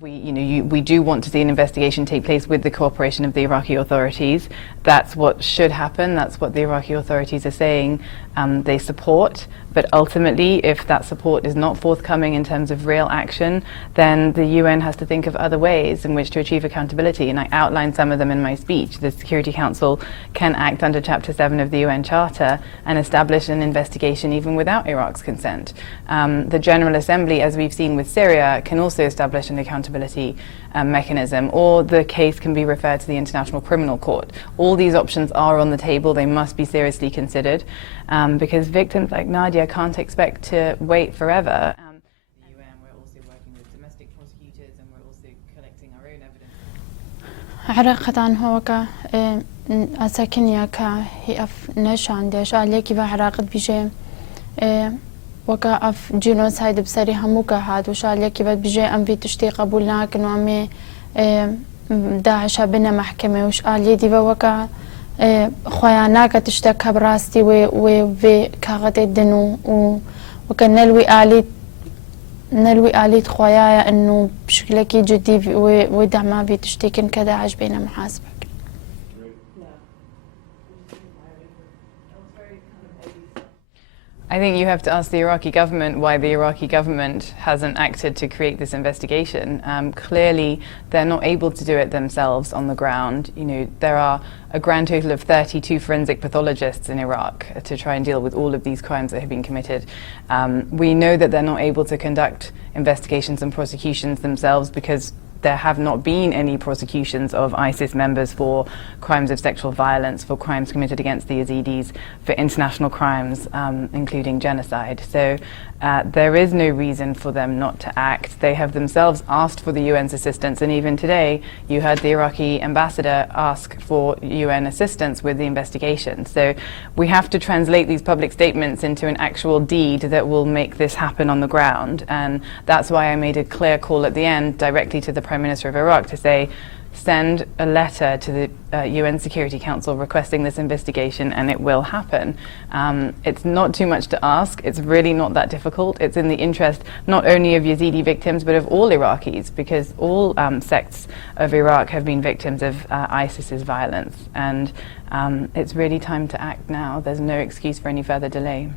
We do want to see an investigation take place with the cooperation of the Iraqi authorities. That's what should happen. That's what the Iraqi authorities are saying they support. But ultimately, if that support is not forthcoming in terms of real action, then the UN has to think of other ways in which to achieve accountability. And I outlined some of them in my speech. The Security Council can act under Chapter 7 of the UN Charter and establish an investigation even without Iraq's consent. The General Assembly, as we've seen with Syria, can also establish an accountability mechanism, or the case can be referred to the International Criminal Court. All these options are on the table. They must be seriously considered because victims like Nadia can't expect to wait forever. The UN, we're also working with domestic prosecutors and we're also collecting our own evidence. عراقتان هوكا أساكنيا كا هي أف نشان ديش عليكي بعراقت بيجي وكا أف جينوسايد بسري هموكا هاد وش عليكي بعد بيجي أم في تشتي قبولناك إنه أمي داعش بنا محكمة وش علي دي وكا خوياناك تشتك براستي و كاغت الدنو وكان نلوي آليت خويايا إنه بشكلكي جدي ودعما في تشتكين كداعش بين محاسبك. I think you have to ask the Iraqi government why the Iraqi government hasn't acted to create this investigation. Clearly, they're not able to do it themselves on the ground. There are a grand total of 32 forensic pathologists in Iraq to try and deal with all of these crimes that have been committed. We know that they're not able to conduct investigations and prosecutions themselves because there have not been any prosecutions of ISIS members for crimes of sexual violence, for crimes committed against the Yazidis, for international crimes, including genocide. So there is no reason for them not to act. They have themselves asked for the UN's assistance, and even today you heard the Iraqi ambassador ask for UN assistance with the investigation. So we have to translate these public statements into an actual deed that will make this happen on the ground, and that's why I made a clear call at the end directly to the Prime Minister of Iraq to say, send a letter to the UN Security Council requesting this investigation and it will happen. It's not too much to ask. It's really not that difficult. It's in the interest not only of Yazidi victims but of all Iraqis, because all sects of Iraq have been victims of ISIS's violence, and it's really time to act now. There's no excuse for any further delay.